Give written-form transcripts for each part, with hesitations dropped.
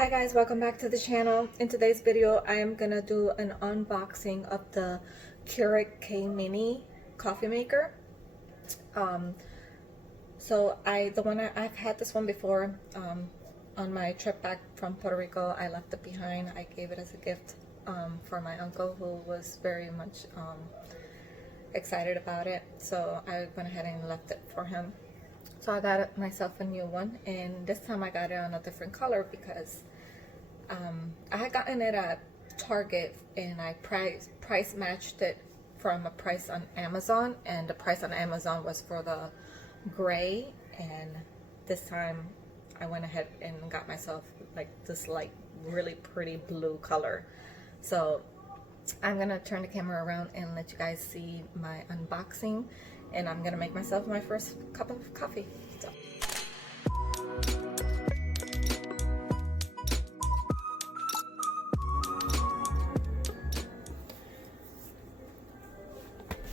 Hi guys, welcome back to the channel. In today's video, I am gonna do an unboxing of the Keurig K-Mini coffee maker. I've had this one before. On my trip back from Puerto Rico, I left it behind. I gave it as a gift for my uncle, who was very much excited about it. So I went ahead and left it for him. So I got myself a new one, and this time I got it on a different color because I had gotten it at Target, and I price matched it from a price on Amazon, and the price on Amazon was for the gray, and this time I went ahead and got myself like this really pretty blue color. So I'm gonna turn the camera around and let you guys see my unboxing, and I'm gonna make myself my first cup of coffee. So.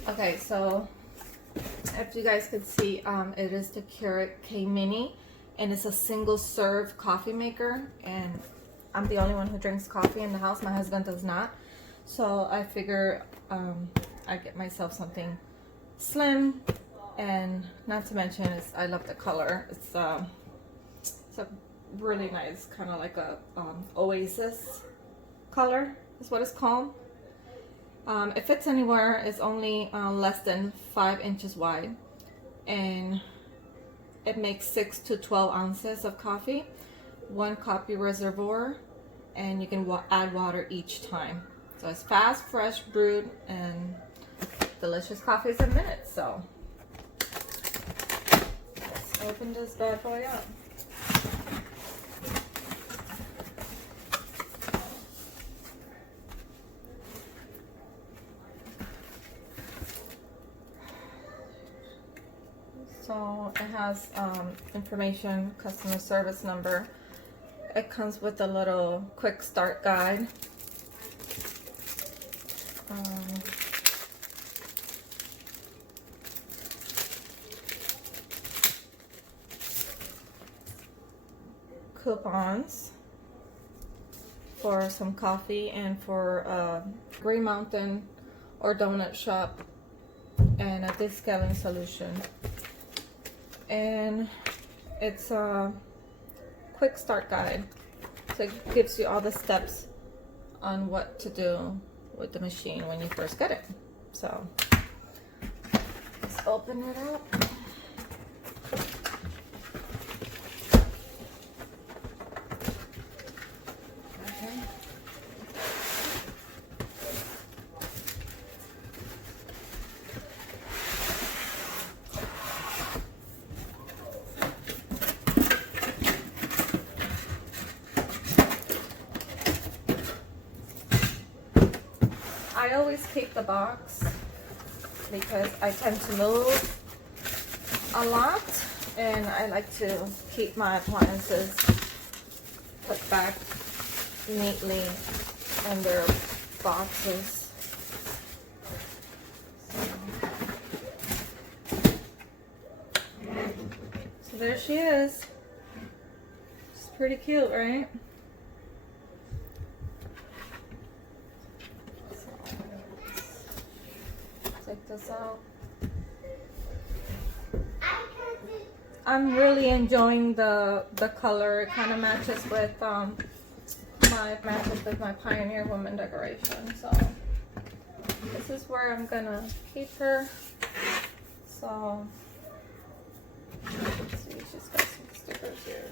Okay, so if you guys can see, it is the Keurig K-Mini, and it's a single serve coffee maker, and I'm the only one who drinks coffee in the house. My husband does not. So I figure I get myself something slim, and not to mention I love the color. It's a really nice, kind of like a oasis color is what it's called. It fits anywhere. It's only less than 5 inches wide, and it makes 6 to 12 ounces of coffee, 1 coffee reservoir, and you can add water each time. So it's fast, fresh, brewed, and delicious coffees in minutes. So let's open this bad boy up. So it has information, customer service number. It comes with a little quick start guide. Coupons for some coffee and for Green Mountain or Donut Shop, and a discounting solution. And it's a quick start guide, so it gives you all the steps on what to do with the machine when you first get it. So let's open it up. Okay. I always keep the box because I tend to move a lot, and I like to keep my appliances put back neatly in their boxes. So there she is. It's pretty cute, right? Check this out. I'm really enjoying the color. It kind of matches with my Pioneer Woman decoration. So this is where I'm gonna keep her. So let's see, she's got some stickers here.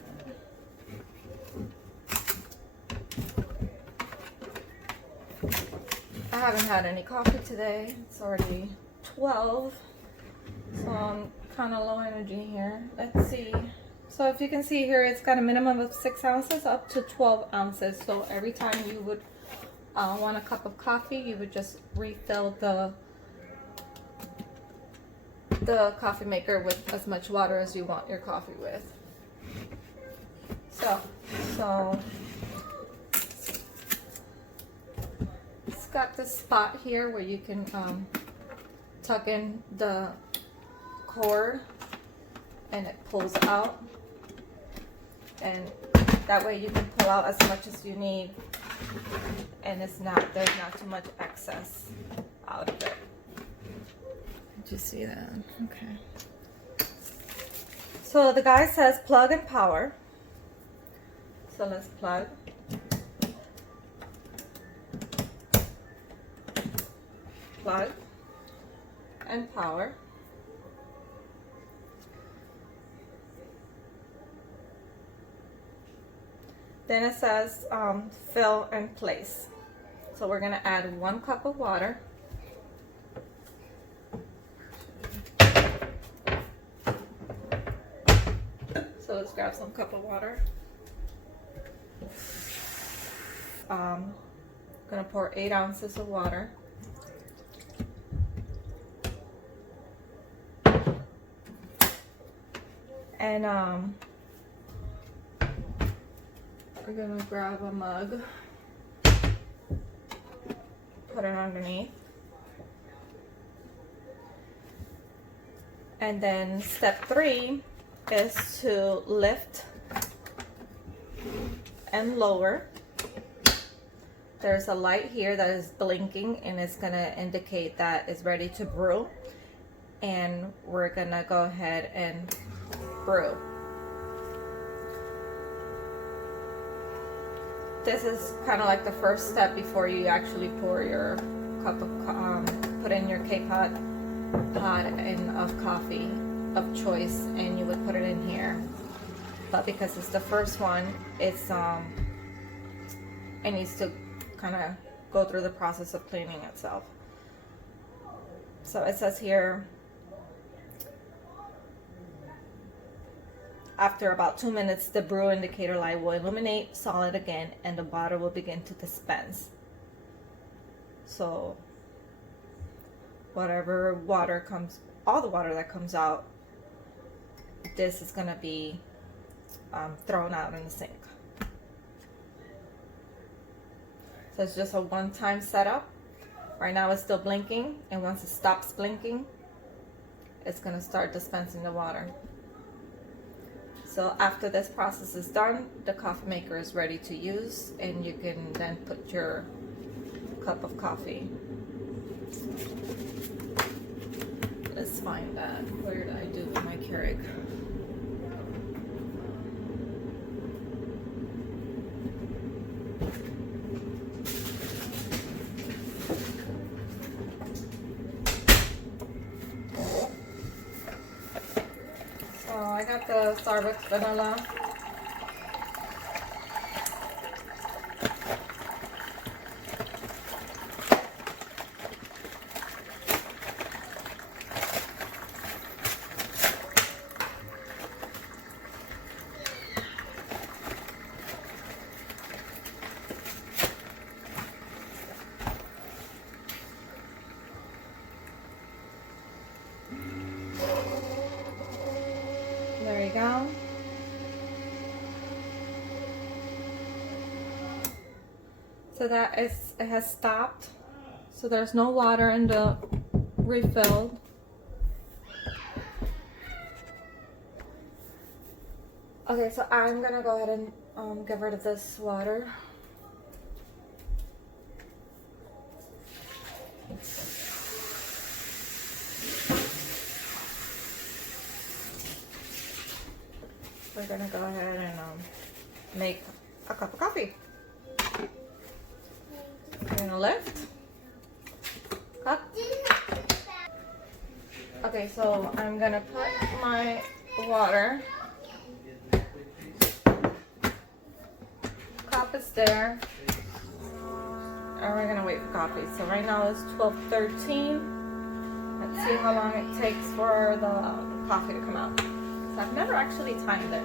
I haven't had any coffee today. It's already 12, so I'm kind of low energy here. Let's see. So if you can see here, it's got a minimum of 6 ounces up to 12 ounces. So every time you would want a cup of coffee, you would just refill the coffee maker with as much water as you want your coffee with. So got this spot here where you can tuck in the cord, and it pulls out, and That way you can pull out as much as you need, and there's not too much excess out of it. Did you see that? Okay. So the guy says plug and power. So let's plug. Plug and power. Then it says fill and place. So we're gonna add 1 cup of water. So let's grab some cup of water. Gonna pour 8 ounces of water. And we're gonna grab a mug, put it underneath, and then step 3 is to lift and lower. There's a light here that is blinking and it's gonna indicate that it's ready to brew, and we're gonna go ahead and brew. This is kind of like the first step before you actually pour your cup of put in your K-pot pot of coffee of choice, and you would put it in here. But because it's the first one, it's it needs to kind of go through the process of cleaning itself. So it says here, after about 2 minutes, the brew indicator light will illuminate solid again and the water will begin to dispense. So whatever water comes, all the water that comes out, this is going to be thrown out in the sink. So it's just a one-time setup. Right now it's still blinking, and once it stops blinking, it's going to start dispensing the water. So after this process is done, the coffee maker is ready to use, and you can then put your cup of coffee. Let's find that. Where did I do my Keurig? I got the Starbucks vanilla. There you go. So that is, it has stopped. So there's no water in the refill. Okay, so I'm gonna go ahead and get rid of this water. We're gonna go ahead and make a cup of coffee. I'm gonna lift up. Okay, so I'm gonna put my water. Cup is there, and we're gonna wait for coffee. So right now it's 12:13. Let's see how long it takes for the coffee to come out. So I've never actually timed it.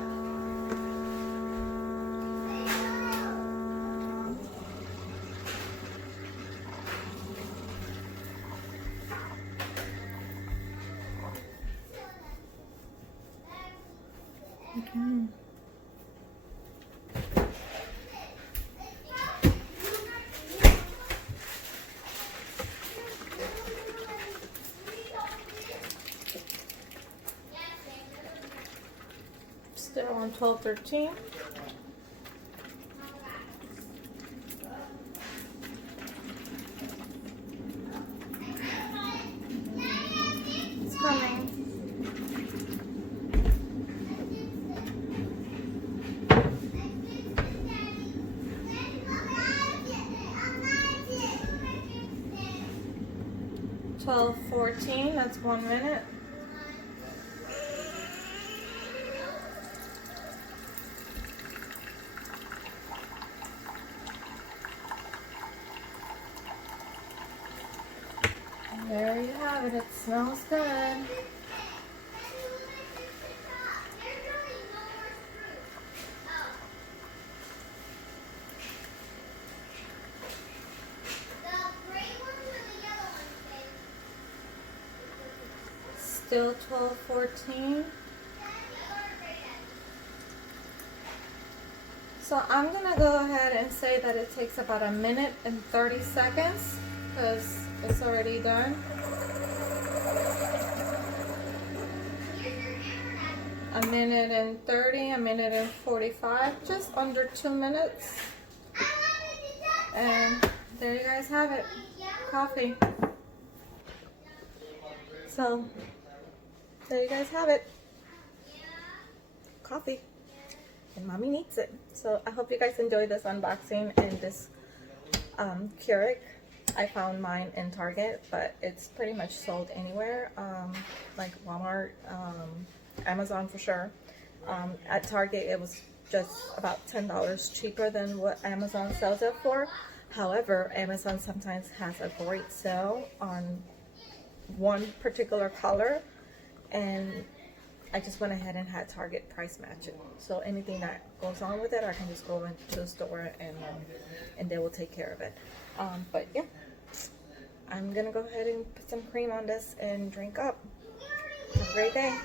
Okay. Still on 12:13. 12:14. That's 1 minute. And there you have it. It smells good. Still 12:14. So I'm gonna go ahead and say that it takes about 1 minute and 30 seconds because it's already done. 1 minute and 30, 1 minute and 45, just under 2 minutes. And there you guys have it, coffee. So there you guys have it, coffee, and mommy needs it. So I hope you guys enjoyed this unboxing and this Keurig. I found mine in Target, but it's pretty much sold anywhere, like Walmart, Amazon for sure. At Target it was just about $10 cheaper than what Amazon sells it for. However, Amazon sometimes has a great sale on one particular color, and I just went ahead and had Target price match it. So anything that goes on with it, I can just go into the store and they will take care of it. But yeah, I'm gonna go ahead and put some cream on this and drink up. Have a great day.